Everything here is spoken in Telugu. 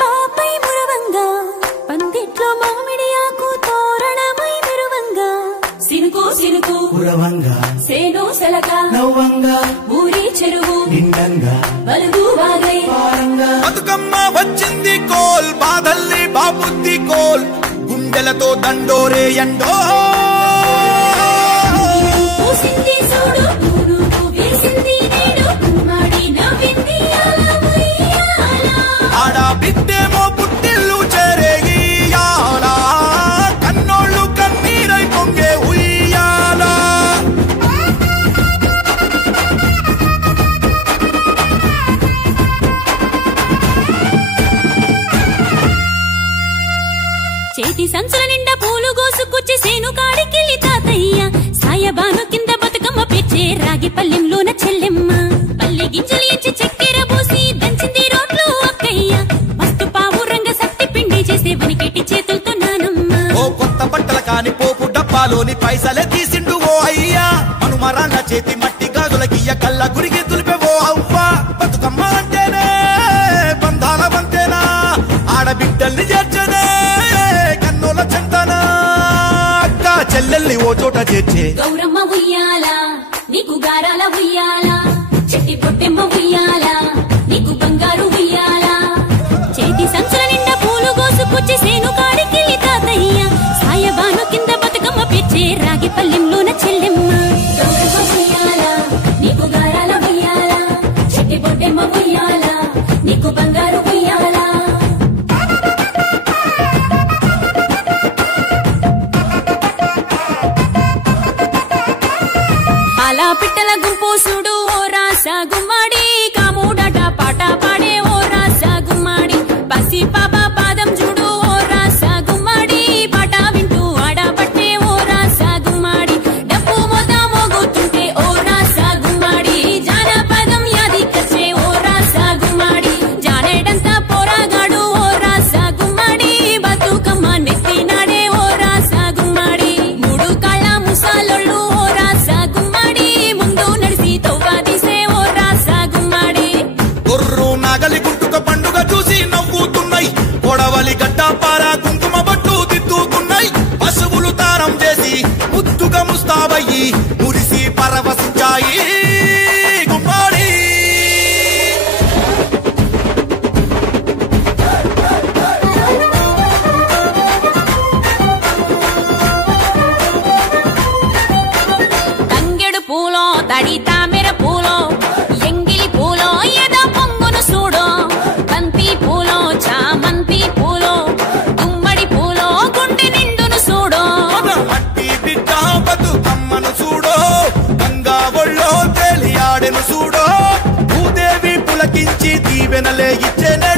పాపై మురవంగా పందిట్లో మామిడి ఆకు తోరణమై మెరువంగా సినుకు సినుకు మురవంగా సేను సెలక నవ్వంగా ఊరి చెరువు నిండంగా వలుగు వాగై పారంగా బతుకమ్మ వచ్చింది కోల్ బాధల్లి బాబుద్ది కోల్ గుండెలతో దండోరే ఎండో పూసింది చూడు పూలు వేసింది నేడు గుమ్మడి నవ్వింది అలా ఉయ్యాల ఆడ బిడ్డేమో పుట్టిల్లు చేరేగియాల కన్నోళ్ళు కన్నీరై పొంగే ఉయ్యాల చేతి సంచుల నిండా పూలు గోసుకొచ్చి సేను కాడికెళ్ళి తాతయ్య సాయబాను కింద బతుకమ్మ పెచ్చే రాగి పల్లెంలోన చెల్లెమ్మ పల్లె గింజలు ఇచ్చి చక్కెర పోసి దంచింది రోడ్లు అక్కయ్య మస్తు పావు రంగ సత్తి పిండి చేసే వనికెట్టి చేతులతో నానమ్మ ఓ కొత్త బట్టల కాని పోపు డబ్బాలోని పైసలే తీసిండు ఓ అయ్యా మనుమరాన్న చేతి మట్టి గాజులకియ్య కళ్ళ గురికి తులిపే ఓ అవ్వ బతుకమ్మ అంటేనే బంధాల వంతేనా ఆడబిడ్డల్ని చేర్చనే కన్నుల చెంతనా అక్క చెల్లెల్ని ఓ చోట చేర్చే గౌరమ్మ ఉయ్యాల నీకు గారాల ఉయ్యాల చెట్టి పొట్టెమ్మ ఉయ్యాల నీకు బంగారు ఉయ్యాల చేతి సంచుల నిండా పూలు గోసుకొచ్చి సేను కాడికెళ్ళి తాతయ్య సాయబాను కింద బతుకమ్మ పెచ్చే రాగి పల్లెంలోన చెల్లెమ్మ గౌరమ్మ ఉయ్యాల నీకు గారాల ఉయ్యాల చెట్టి పొట్టెమ్మ ఉయ్యాల నీకు బంగారు ఉయ్యాల పాలా పిట్టల గుంపు చూడు ఓ రాస గుమ్మడి కాముడట పాట పాడే ఓ రాస గుమ్మడి పసి పాప పాదం చూడు ఓ రాస గుమ్మడి పాట వింటూ ఆడబట్టే ఓ రాస గుమ్మడి డప్పు మోత మోగుతుంటే ఓ రాస గుమ్మడి జానపదం యాదికొచ్చే ఓ రాస గుమ్మడి జానేడంతా పోరాగాడు ఓ రాస గుమ్మడి బతుకమ్మ నెత్తినాడే ఓ రాస గుమ్మడి మూడు కాళ్ళ ముసాలొళ్ళు ఓ రాస గుమ్మడి ముందు నడిసి తవ్వాదిసే ఓ రాస గుమ్మడి గొర్రు నాగలి గుంటుక పండుగ చూసి నవ్వుతున్నాయి కొడవలి గడ్డ పార కుంకుమ బట్టు దిద్దుకున్నాయి పశువులు తారం చేసి ముద్దుగా ముస్తాబయ్యి మురిసి పరవశించాయి గుమ్మాడి తంగెడు పూలో తడి తామెర పూలో ఎంగిలి పూలో ఎద పొంగును చూడో బంతి పూలో చామంతి పూలో గుమ్మడి పూలో గుండె నిండును చూడో మట్టి బిడ్డ బతుకమ్మను చూడో గంగా ఒళ్ళో తేలియాడెను చూడో భూదేవి పులకించి దీవెనలే ఇచ్చేనే